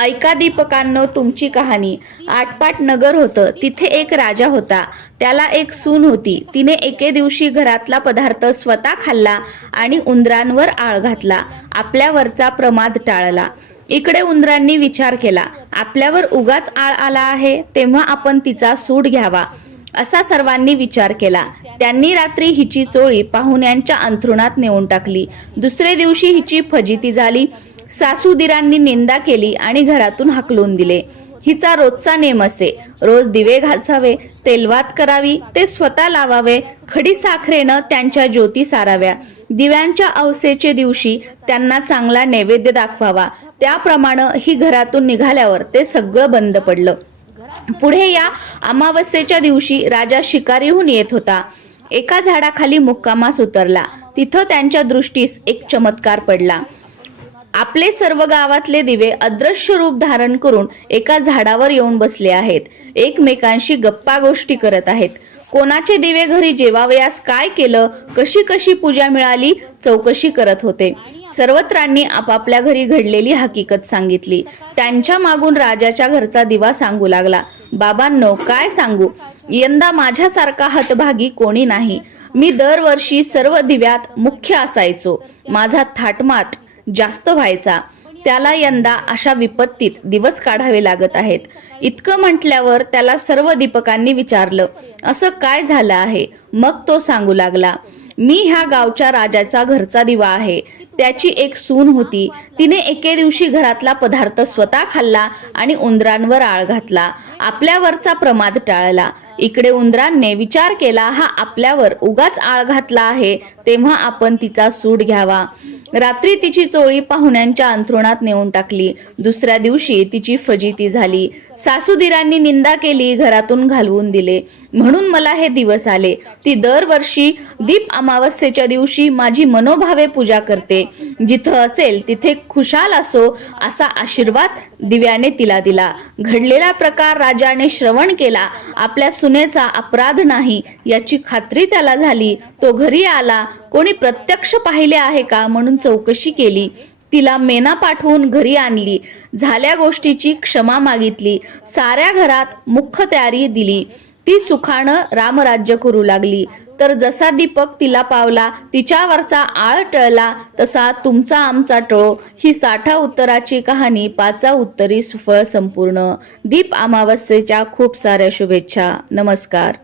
ऐका दीपकांनो तुमची कहाणी। आटपाट नगर होतं, तिथे एक राजा होता। त्याला एक सून होती। तिने एके दिवशी घरातला पदार्थ स्वतः खाल्ला आणि उंदरांवर आळ घातला। आपल्यावरचा प्रमाद टाळला। इकडे उंदरांनी विचार केला, आपल्यावर उगाच आळ आला आहे, तेव्हा आपण तिचा सूड घ्यावा असा सर्वांनी विचार केला। त्यांनी रात्री हिची चोळी पाहुण्यांच्या अंथरुणात नेऊन टाकली। दुसरे दिवशी हिची फजिती झाली। सासूदिरांनी निंदा केली आणि घरातून हाकलून दिले। हिचा रोजचा नेम असे, रोज दिवे घासावे, तेलवात करावी, ते स्वतः लावावे, खडी साखरेनं त्यांच्या ज्योती साराव्या। दिव्यांच्या अवसेचे दिवशी त्यांना चांगला नैवेद्य दाखवावा। त्याप्रमाणे ही घरातून निघाल्यावर ते सगळं बंद पडलं। पुढे या अमावस्येच्या दिवशी राजा शिकारीहून येत होता। एका झाडाखाली मुक्कामास उतरला। तिथं त्यांच्या दृष्टीस एक चमत्कार पडला। आपले सर्व गावातले दिवे अदृश्य रूप धारण करून एका झाडावर येऊन बसले आहेत। एकमेकांशी गप्पा गोष्टी करत आहेत। कोणाचे दिवे घरी जेवावयास काय केलं, कशी कशी पूजा मिळाली, चौकशी करत होते। सर्वत्रांनी आपापल्या घरी घडलेली हकीकत सांगितली। त्यांच्या मागून राजाच्या घरचा दिवा सांगू लागला, बाबांनो काय सांगू, यंदा माझ्यासारखा हतभागी कोणी नाही। मी दरवर्षी सर्व दिव्यात मुख्य असायचो। माझा थाटमाट जास्त व्हायचा, त्याला यंदा अशा विपत्तीत दिवस काढावे लागत आहेत। इतकं म्हटल्यावर त्याला सर्व दीपकांनी विचारलं, असं काय झालं आहे? मग तो सांगू लागला, मी ह्या गावच्या राजाचा घरचा दिवा आहे। त्याची एक सून होती। तिने एके दिवशी घरातला पदार्थ स्वतः खाल्ला आणि उंदरांवर आळ घातला। आपल्यावरचा प्रमाद टाळला। इकडे उंदरांनी विचार केला, हा आपल्यावर उगाच आळ घातला आहे, तेव्हा आपण तिचा सूड घ्यावा। रात्री तिची चोळी पाहुण्यांच्या अंथरुणात नेऊन टाकली। दुसऱ्या दिवशी तिची फजिती झाली। सासूदिरांनी निंदा केली, घरातून घालवून दिले। म्हणून मला हे दिवस आले। ती दरवर्षी दीप अमावस्येच्या दिवशी माझी मनोभावे पूजा करते। जिथं असेल तिथे खुशाल असो असा आशीर्वाद दिव्याने तिला दिला। घडलेला प्रकार राजाने श्रवण केला। आपल्या सुनेचा अपराध नाही याची खात्री त्याला झाली। तो घरी आला। कोणी प्रत्यक्ष पाहिले आहे का म्हणून चौकशी केली। तिला मेना पाठवून घरी आणली। झाल्या गोष्टीची क्षमा मागितली। साऱ्या घरात मुख्य तयारी दिली। ती सुखानं रामराज्य करू लागली। तर जसा दीपक तिला पावला, तिच्यावरचा आळ टळला, तसा तुमचा आमचा टळो। ही 60 उत्तराची कहाणी 5 उत्तरी सुफळ संपूर्ण। दीप अमावस्येच्या खूप साऱ्या शुभेच्छा। नमस्कार।